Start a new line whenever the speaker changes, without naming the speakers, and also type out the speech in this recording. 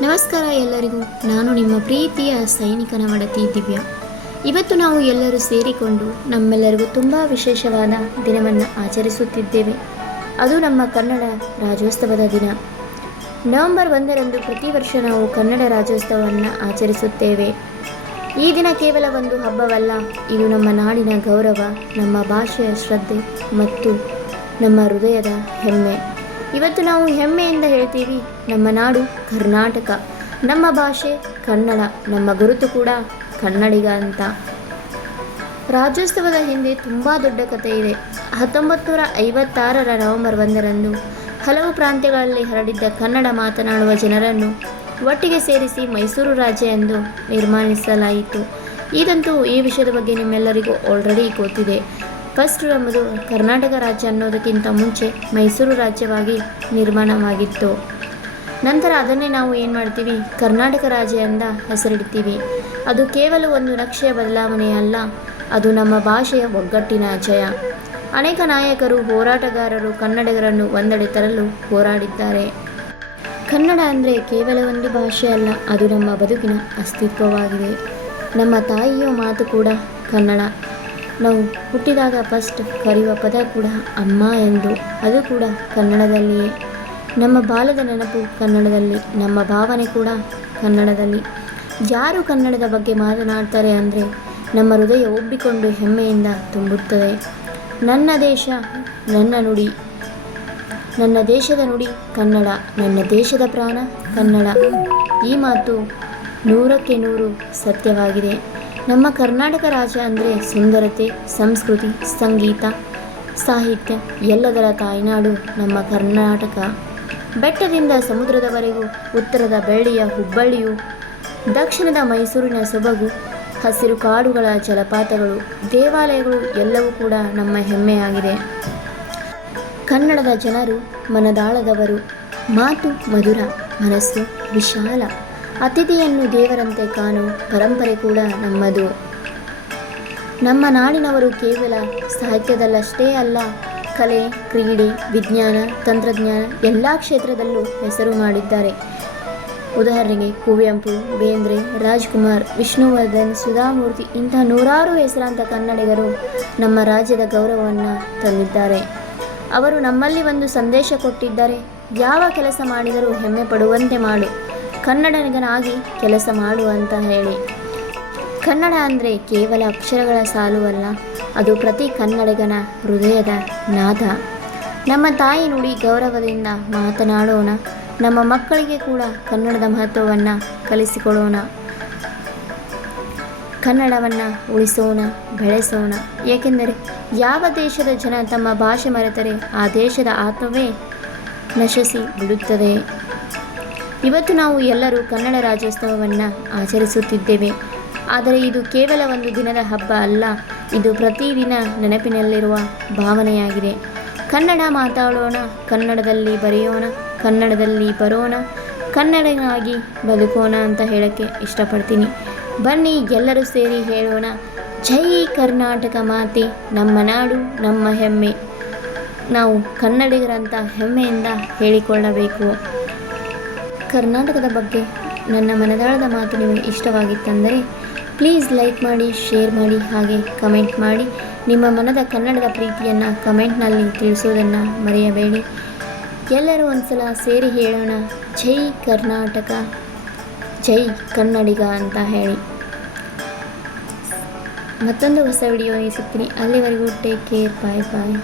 ನಮಸ್ಕಾರ ಎಲ್ಲರಿಗೂ. ನಾನು ನಿಮ್ಮ ಪ್ರೀತಿಯ ಸೈನಿಕನ ಒಡತಿ ದಿವ್ಯಾ. ಇವತ್ತು ನಾವು ಎಲ್ಲರೂ ಸೇರಿಕೊಂಡು ನಮ್ಮೆಲ್ಲರಿಗೂ ತುಂಬ ವಿಶೇಷವಾದ ದಿನವನ್ನು ಆಚರಿಸುತ್ತಿದ್ದೇವೆ. ಅದು ನಮ್ಮ ಕನ್ನಡ ರಾಜ್ಯೋತ್ಸವದ ದಿನ. ನವೆಂಬರ್ ಒಂದರಂದು ಪ್ರತಿ ವರ್ಷ ನಾವು ಕನ್ನಡ ರಾಜ್ಯೋತ್ಸವವನ್ನು ಆಚರಿಸುತ್ತೇವೆ. ಈ ದಿನ ಕೇವಲ ಒಂದು ಹಬ್ಬವಲ್ಲ, ಇದು ನಮ್ಮ ನಾಡಿನ ಗೌರವ, ನಮ್ಮ ಭಾಷೆಯ ಶ್ರದ್ಧೆ ಮತ್ತು ನಮ್ಮ ಹೃದಯದ ಹೆಮ್ಮೆ. ಇವತ್ತು ನಾವು ಹೆಮ್ಮೆಯಿಂದ ಹೇಳ್ತೀವಿ, ನಮ್ಮ ನಾಡು ಕರ್ನಾಟಕ, ನಮ್ಮ ಭಾಷೆ ಕನ್ನಡ, ನಮ್ಮ ಗುರುತು ಕೂಡ ಕನ್ನಡಿಗ ಅಂತ. ರಾಜ್ಯೋತ್ಸವದ ಹಿಂದೆ ತುಂಬ ದೊಡ್ಡ ಕಥೆ ಇದೆ. ಹತ್ತೊಂಬತ್ತು ನೂರ ಐವತ್ತಾರರ ನವೆಂಬರ್ ಒಂದರಂದು ಹಲವು ಪ್ರಾಂತ್ಯಗಳಲ್ಲಿ ಹರಡಿದ್ದ ಕನ್ನಡ ಮಾತನಾಡುವ ಜನರನ್ನು ಒಟ್ಟಿಗೆ ಸೇರಿಸಿ ಮೈಸೂರು ರಾಜ್ಯ ಎಂದು ನಿರ್ಮಾಣಿಸಲಾಯಿತು. ಇದಂತೂ ಈ ವಿಷಯದ ಬಗ್ಗೆ ನಿಮ್ಮೆಲ್ಲರಿಗೂ ಆಲ್ರೆಡಿ ಗೊತ್ತಿದೆ. ಫಸ್ಟ್ ನಮ್ಮದು ಕರ್ನಾಟಕ ರಾಜ್ಯ ಅನ್ನೋದಕ್ಕಿಂತ ಮುಂಚೆ ಮೈಸೂರು ರಾಜ್ಯವಾಗಿ ನಿರ್ಮಾಣವಾಗಿತ್ತು. ನಂತರ ಅದನ್ನೇ ನಾವು ಏನು ಮಾಡ್ತೀವಿ? ಕರ್ನಾಟಕ ರಾಜ್ಯ ಎಂದ ಹೆಸರಿಡ್ತೀವಿ. ಅದು ಕೇವಲ ಒಂದು ನಕ್ಷೆಯ ಬದಲಾವಣೆ ಅಲ್ಲ, ಅದು ನಮ್ಮ ಭಾಷೆಯ ಒಗ್ಗಟ್ಟಿನ ಜಯ ಅನೇಕ ನಾಯಕರು, ಹೋರಾಟಗಾರರು, ಕನ್ನಡಿಗರನ್ನು ಒಂದೆಡೆ ತರಲು ಹೋರಾಡಿದ್ದಾರೆ. ಕನ್ನಡ ಅಂದರೆ ಕೇವಲ ಒಂದು ಭಾಷೆ ಅಲ್ಲ, ಅದು ನಮ್ಮ ಬದುಕಿನ ಅಸ್ತಿತ್ವವಾಗಿದೆ. ನಮ್ಮ ತಾಯಿಯ ಮಾತು ಕೂಡ ಕನ್ನಡ. ನಾವು ಹುಟ್ಟಿದಾಗ ಫಸ್ಟ್ ಕರೆಯುವ ಪದ ಕೂಡ ಅಮ್ಮ ಎಂದು. ಅದು ಕೂಡ ಕನ್ನಡದಲ್ಲಿಯೇ. ನಮ್ಮ ಬಾಲ್ಯದ ನೆನಪು ಕನ್ನಡದಲ್ಲಿ, ನಮ್ಮ ಭಾವನೆ ಕೂಡ ಕನ್ನಡದಲ್ಲಿ. ಯಾರು ಕನ್ನಡದ ಬಗ್ಗೆ ಮಾತನಾಡ್ತಾರೆ ಅಂದರೆ ನಮ್ಮ ಹೃದಯ ಒಬ್ಬಿಕೊಂಡು ಹೆಮ್ಮೆಯಿಂದ ತುಂಬುತ್ತದೆ. ನನ್ನ ದೇಶ, ನನ್ನ ನುಡಿ. ನನ್ನ ದೇಶದ ನುಡಿ ಕನ್ನಡ, ನನ್ನ ದೇಶದ ಪ್ರಾಣ ಕನ್ನಡ. ಈ ಮಾತು ನೂರಕ್ಕೆ ನೂರು ಸತ್ಯವಾಗಿದೆ. ನಮ್ಮ ಕರ್ನಾಟಕ ರಾಜ್ಯ ಅಂದರೆ ಸುಂದರತೆ, ಸಂಸ್ಕೃತಿ, ಸಂಗೀತ, ಸಾಹಿತ್ಯ, ಎಲ್ಲದರ ತಾಯ್ನಾಡು ನಮ್ಮ ಕರ್ನಾಟಕ. ಬೆಟ್ಟದಿಂದ ಸಮುದ್ರದವರೆಗೂ, ಉತ್ತರದ ಬೆಳ್ಳಿಯ ಹುಬ್ಬಳ್ಳಿಯು, ದಕ್ಷಿಣದ ಮೈಸೂರಿನ ಸೊಬಗು, ಹಸಿರು ಕಾಡುಗಳ ಜಲಪಾತಗಳು, ದೇವಾಲಯಗಳು ಎಲ್ಲವೂ ಕೂಡ ನಮ್ಮ ಹೆಮ್ಮೆಯಾಗಿದೆ. ಕನ್ನಡದ ಜನರು, ಮನದಾಳದವರು, ಮಾತು, ಮಧುರ, ಮನಸ್ಸು, ವಿಶಾಲ. ಅತಿಥಿಯನ್ನು ದೇವರಂತೆ ಕಾಣು, ಪರಂಪರೆ ಕೂಡ ನಮ್ಮದು. ನಮ್ಮ ನಾಡಿನವರು ಕೇವಲ ಸಾಹಿತ್ಯದಲ್ಲಷ್ಟೇ ಅಲ್ಲ, ಕಲೆ, ಕ್ರೀಡೆ, ವಿಜ್ಞಾನ, ತಂತ್ರಜ್ಞಾನ ಎಲ್ಲ ಕ್ಷೇತ್ರದಲ್ಲೂ ಹೆಸರು ಮಾಡಿದ್ದಾರೆ. ಉದಾಹರಣೆಗೆ ಕುವೆಂಪು, ಬೇಂದ್ರೆ, ರಾಜ್ಕುಮಾರ್, ವಿಷ್ಣುವರ್ಧನ್, ಸುಧಾಮೂರ್ತಿ ಇಂತಹ ನೂರಾರು ಹೆಸರಾಂತ ಕನ್ನಡಿಗರು ನಮ್ಮ ರಾಜ್ಯದ ಗೌರವವನ್ನು ತಂದಿದ್ದಾರೆ. ಅವರು ನಮ್ಮಲ್ಲಿ ಒಂದು ಸಂದೇಶ ಕೊಟ್ಟಿದ್ದಾರೆ, ಯಾವ ಕೆಲಸ ಮಾಡಿದರೂ ಹೆಮ್ಮೆ ಪಡುವಂತೆ ಮಾಡು. ಕನ್ನಡಿಗನಾಗಿ ಕೆಲಸ ಮಾಡು ಅಂತ ಹೇಳಿ. ಕನ್ನಡ ಅಂದರೆ ಕೇವಲ ಅಕ್ಷರಗಳ ಸಾಲುವಲ್ಲ, ಅದು ಪ್ರತಿ ಕನ್ನಡಿಗನ ಹೃದಯದ ನಾದ. ನಮ್ಮ ತಾಯಿ ನುಡಿ ಗೌರವದಿಂದ ಮಾತನಾಡೋಣ, ನಮ್ಮ ಮಕ್ಕಳಿಗೆ ಕೂಡ ಕನ್ನಡದ ಮಹತ್ವವನ್ನು ಕಲಿಸಿಕೊಡೋಣ. ಕನ್ನಡವನ್ನು ಉಳಿಸೋಣ, ಬೆಳೆಸೋಣ. ಏಕೆಂದರೆ ಯಾವ ದೇಶದ ಜನ ತಮ್ಮ ಭಾಷೆ ಮರೆತರೆ ಆ ದೇಶದ ಆತ್ಮವೇ ನಶಿಸಿ ಬಿಡುತ್ತದೆ. ಇವತ್ತು ನಾವು ಎಲ್ಲರೂ ಕನ್ನಡ ರಾಜ್ಯೋತ್ಸವವನ್ನು ಆಚರಿಸುತ್ತಿದ್ದೇವೆ. ಆದರೆ ಇದು ಕೇವಲ ಒಂದು ದಿನದ ಹಬ್ಬ ಅಲ್ಲ, ಇದು ಪ್ರತಿದಿನ ನೆನಪಿನಲ್ಲಿರುವ ಭಾವನೆಯಾಗಿದೆ. ಕನ್ನಡ ಮಾತಾಡೋಣ, ಕನ್ನಡದಲ್ಲಿ ಬರೆಯೋಣ, ಕನ್ನಡದಲ್ಲಿ ಬರೋಣ ಕನ್ನಡನಾಗಿ ಬದುಕೋಣ ಅಂತ ಹೇಳೋಕ್ಕೆ ಇಷ್ಟಪಡ್ತೀನಿ. ಬನ್ನಿ, ಎಲ್ಲರೂ ಸೇರಿ ಹೇಳೋಣ, ಜೈ ಕರ್ನಾಟಕ ಮಾತೆ, ನಮ್ಮ ನಾಡು, ನಮ್ಮ ಹೆಮ್ಮೆ. ನಾವು ಕನ್ನಡಿಗರಂತ ಹೆಮ್ಮೆಯಿಂದ ಹೇಳಿಕೊಳ್ಳಬೇಕು. ಕರ್ನಾಟಕದ ಬಗ್ಗೆ ನನ್ನ ಮನದಾಳದ ಮಾತು ನಿಮಗೆ ಇಷ್ಟವಾಗಿತ್ತೆಂದರೆ ಪ್ಲೀಸ್ ಲೈಕ್ ಮಾಡಿ, ಶೇರ್ ಮಾಡಿ ಹಾಗೆ ಕಮೆಂಟ್ ಮಾಡಿ. ನಿಮ್ಮ ಮನದ ಕನ್ನಡದ ಪ್ರೀತಿಯನ್ನು ಕಮೆಂಟ್ನಲ್ಲಿ ತಿಳಿಸುವುದನ್ನು ಮರೆಯಬೇಡಿ. ಎಲ್ಲರೂ ಒಂದ್ಸಲ ಸೇರಿ ಹೇಳೋಣ, ಜೈ ಕರ್ನಾಟಕ, ಜೈ ಕನ್ನಡಿಗ ಅಂತ ಹೇಳಿ. ಮತ್ತೊಂದು ಹೊಸ ವಿಡಿಯೋ ಸಿಗ್ತೀನಿ. ಅಲ್ಲಿವರೆಗೂ ಟೇಕ್ ಕೇರ್ ಬಾಯ್ ಬಾಯ್